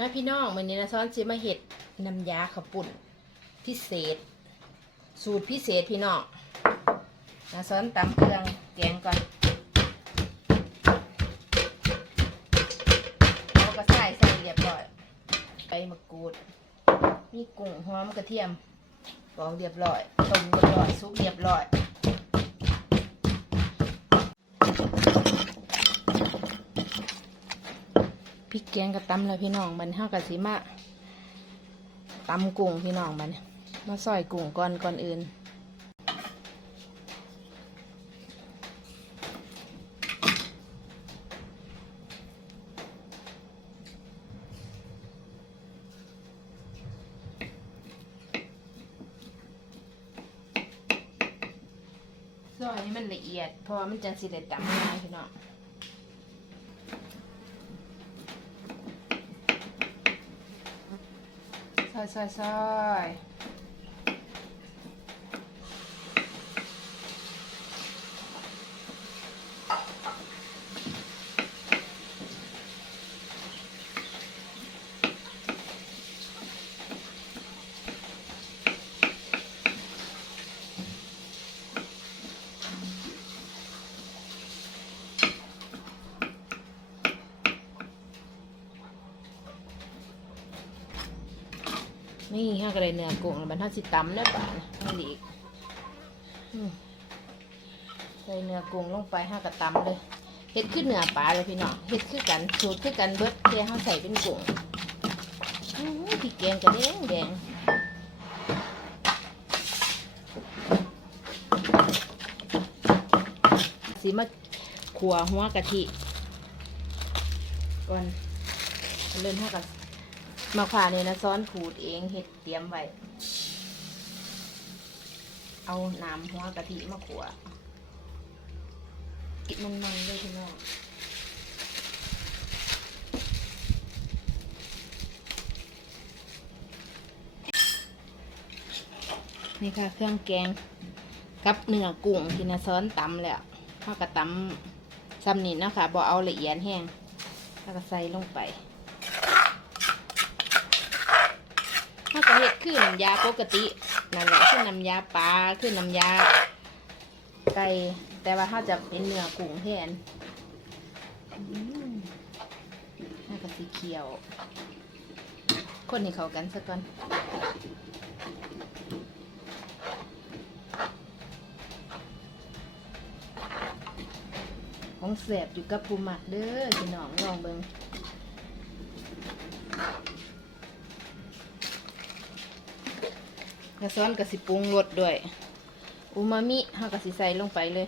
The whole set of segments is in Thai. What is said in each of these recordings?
มาพี่น้องวันนี้นะซ้อนสิมาเห็ดน้ำยาข้าปุ่นพิเศษ สูตรพิเศษพี่น้องนะซ้อนตำเครื่องแกงก่อนเอากระใส่ใส่เรียบร้อยใบมะกรูด มีกุ้งหอมกระเทียมปอกเรียบร้อยต้มเรียบร้อยซุปเรียบร้อย พริกแกงกับตำเลยพี่น้องมันห้ากะสิมาตำกุ้งพี่น้องมันมาซอยกุ้งก่อนก่อนอื่นซอยให้มันละเอียดเพราะมันจังสิได้ตำง่ายพี่น้อง อยซอ นี่ห้ากระไดเนื้อกุ้งแล้วมันห้าสิตำได้ป่ะห้าดีกอืมใส่เนื้อกุ้งลงไปห้ากระตำเลยเฮ็ดขึ้นเนื้อปลาเลยพี่น้องเฮ็ดคือกันสูตรคือกันเบิดแค่ห้าใส่เป็นกุ้งพริกแกงกระแดงแดงสีมาขัวหัวกะทิก่อนเริ่มห้ากับ มาผ่าเนี่ยนะซ้อนขูดเองเห็ดเตรียมไว้ เอาน้ำหัวกะทิมาขัวกินมันๆเลยพี่น้องนี่ค่ะ เครื่องแกงกับเนื้อกุ้งที่นะซ้อนตำแล้วข้าวกระตำซ้ำนี่นะคะบอเอาละเอียดแห้งแล้วก็ใส่ลงไป ถ้าก็เห็ด คือน้ำยาปกตินั่นแหละคือน้ำยาปลาคือน้ำยาไก่แต่ว่าถ้าจะเป็นเนื้อกุ้งแทนน่าก็สีเขียว คนให้เขากันสักก่อนของแสบอยู่กับภูหมักเด้อพี่น้องลองเบิง กระซ้อนกระสิปรุงรสด้วย อูมามิเฮากระสิใส่ลงไปเลย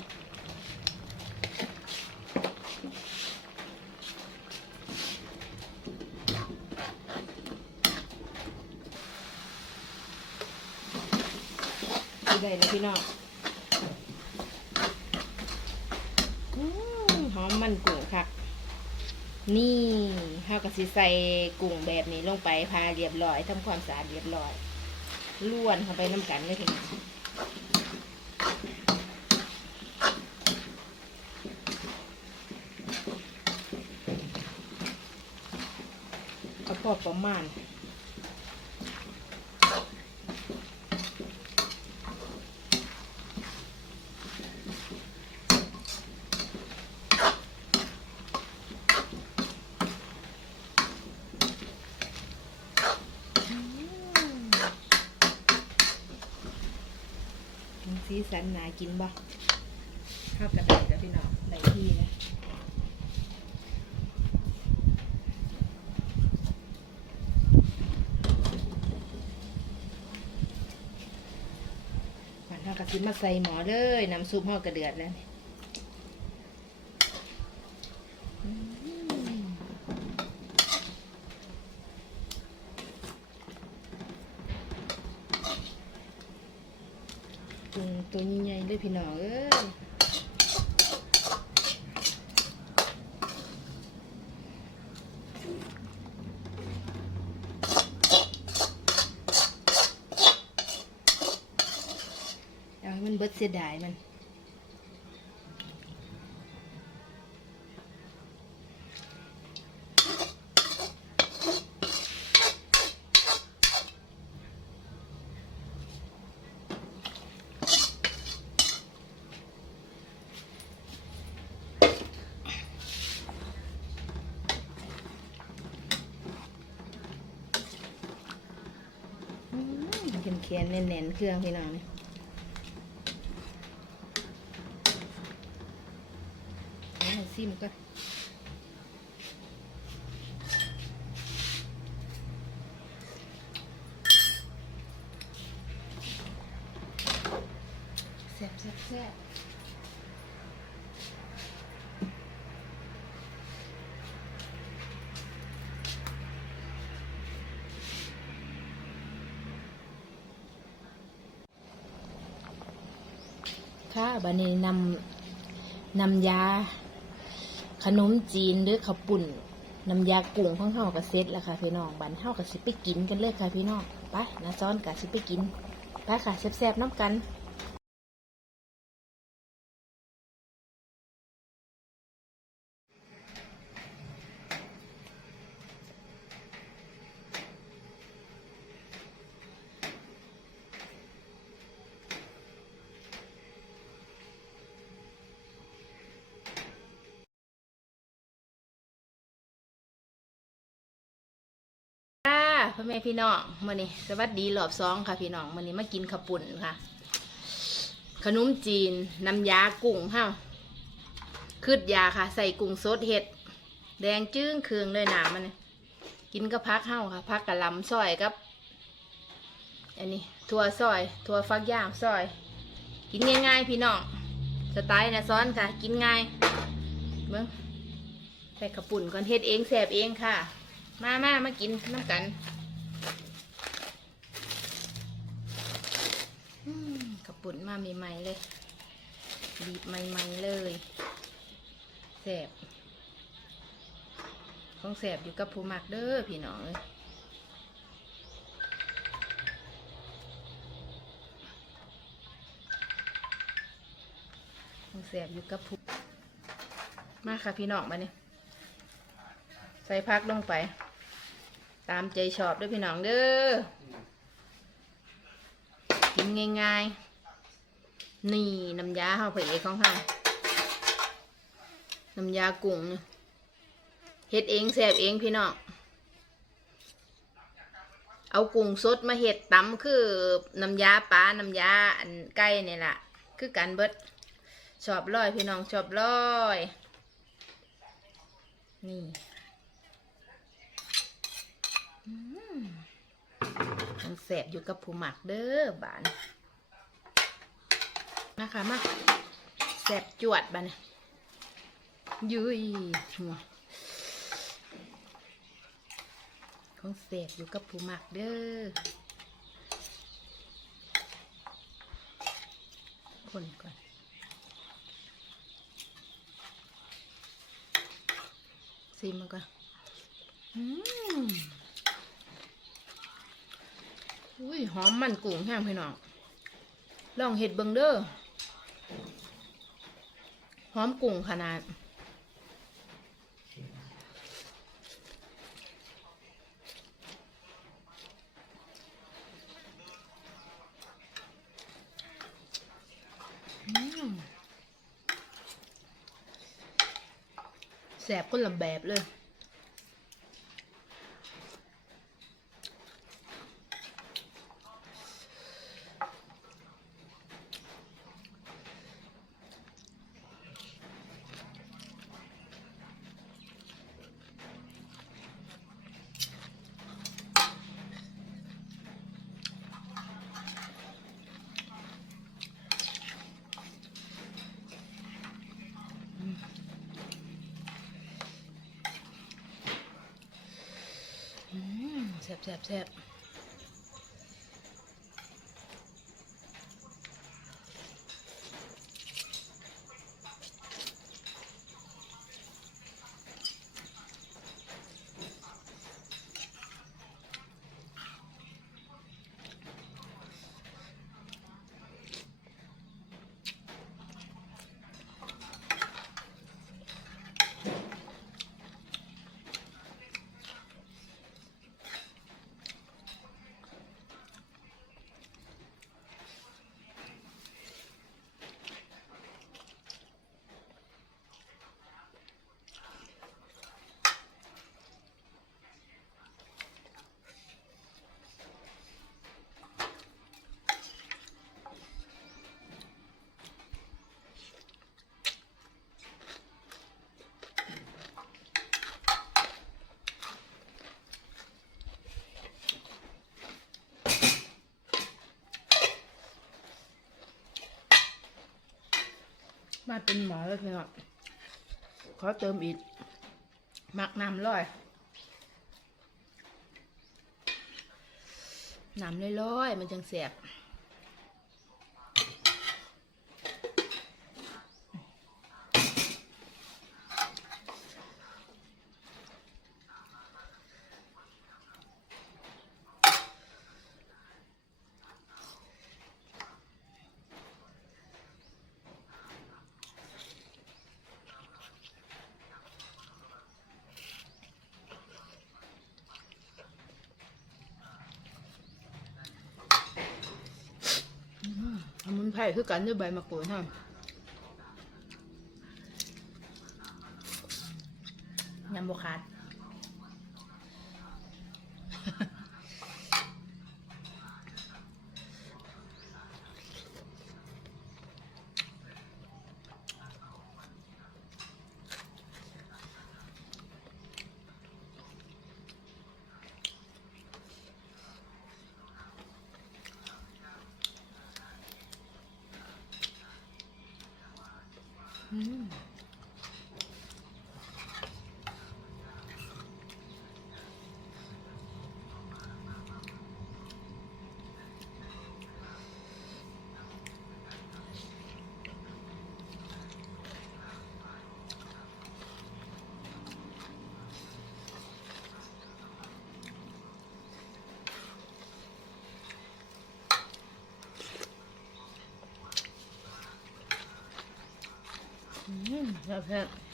ได้แล้วพี่น้องหอมมันกุ้งค่ะนี่เฮากะสิใส่กุ้งแบบนี้ลงไปพาเรียบร้อยทำความสะอาดเรียบร้อย ล้วนเข้าไปน้ำกันเลยทีนี้เอาพอประมาณ สีสันหนากินบ่ข้าวกระดาษกับพี่น้องในที่นะมันเท่ากับซิมาใส่หมอเลยน้ำซุปห่อกระเดือดแล้วนี่อืมกุ้ง ตัวใหญ่ๆเลยพี่น้องเอ้ยเอาให้มันเบิดเสียดายมัน อ ขียนเน้นๆเครื่องพี่น้องนี่เอาให้ซิมก็อนแซ่บแซ่บแซ่บ ค่ะบันนี้นำนำยา ขนมจีนหรือข้าวปุ่นน้ำยากุ้งของเฮากับเซ็ตแล้วค่ะพี่น้องบันเฮากับสิไปกินกันเลยค่ะพี่น้องไปนะซ้อนกับสิไปกินไปค่ะแซ่บๆน้ำกัน ค่ะ พ่อแม่พี่น้องมื่อนี้สวัสดีรอบสองค่ะพี่น้องมื่อนี้มากินข้าวปุ่นค่ะ ขนมจีนน้ำยากุ้งเฮาคืดยาค่ะ ใส่กุ้งสดเห็ด แดงจึ้งเคืองเลยหนามันกินกับพักเฮาค่ะพักกะหลำซอยกับ อันนี้ถั่วซอยถั่วฟักย่างซอย กินง่ายๆพี่น้องสไตล์นะซ้อนค่ะ กินง่ายเบิ้งใส่ข้าวปุ่นก่อนเฮ็ดเองแสบเองค่ะ มามามากินน้ำกัน ปุ่นมาใหม่ๆเลยบีบใหม่ๆเลยแสบของแสบอยู่กับผู้มักเด้อพี่น้องเลยของแสบอยู่กับผู้มาค่ะพี่น้องมาเนี่ยใส่พักลงไป ตามใจชอบด้วยพี่น้องเด้อกินง่ายๆ นี่น้ำยาเฮาเผยของเฮาน้ำยากุ้งเฮ็ดเองแซ่บเองพี่น้องเอากุ้งสดมาเห็ดตำคือน้ำยาปลาน้ำยาอันไก่นี่แหละคือกันเบิดชอบร้อยพี่น้องชอบร้อยนี่มันแสบอยู่กับผู้หมักเด้อบาน มาค่ะมาแสบจวดบานยยุยหัวของแสบอยู่กับผู้หมักเด้อคนก่อนซิมก่อนอืมอุ้ยหอมมันกุ้งแห้งพี่น้องลองเห็ดเบิงเด้อ หอมกุ้งขนาด แสบคนละแบบเลย ဖြတ်ဖြတ်ဖြတ် มาเป็นหมอแล้วพี่น้องขอเติมอีกมักน้ำร้อยน้ำลอยๆมันจังเสียบ สมุนไพรคือกันด้วยใบมะกรูดฮะยำบขาด อื มอืม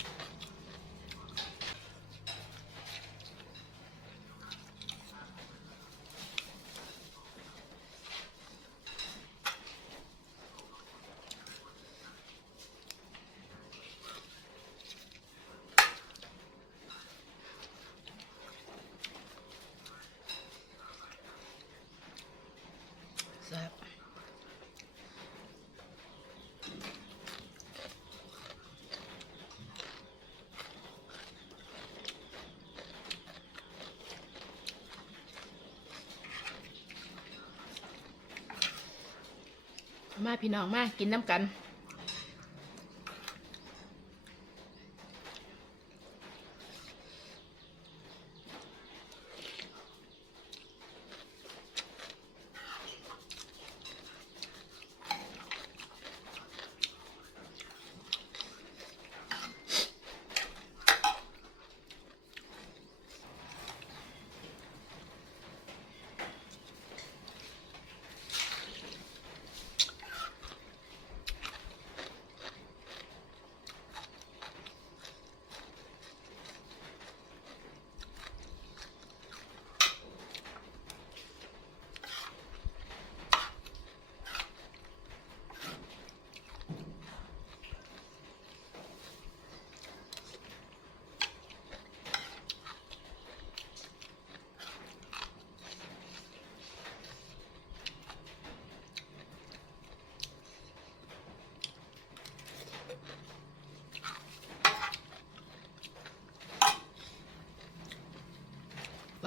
มาพี่น้องมากินน้ำกัน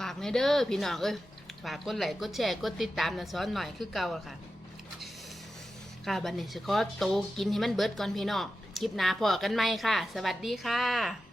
ฝาก ในเด้อพี่น้องเอ้ยฝากกดไลค์กดแชร์กดติดตามนะซ้อนหน่อยคือเก่าอะค่ะค่ะบันนี้สิขอโตกินให้มันเบิดก่อนพี่น้องคลิปหน้าพอกันไหมค่ะ สวัสดีค่ะ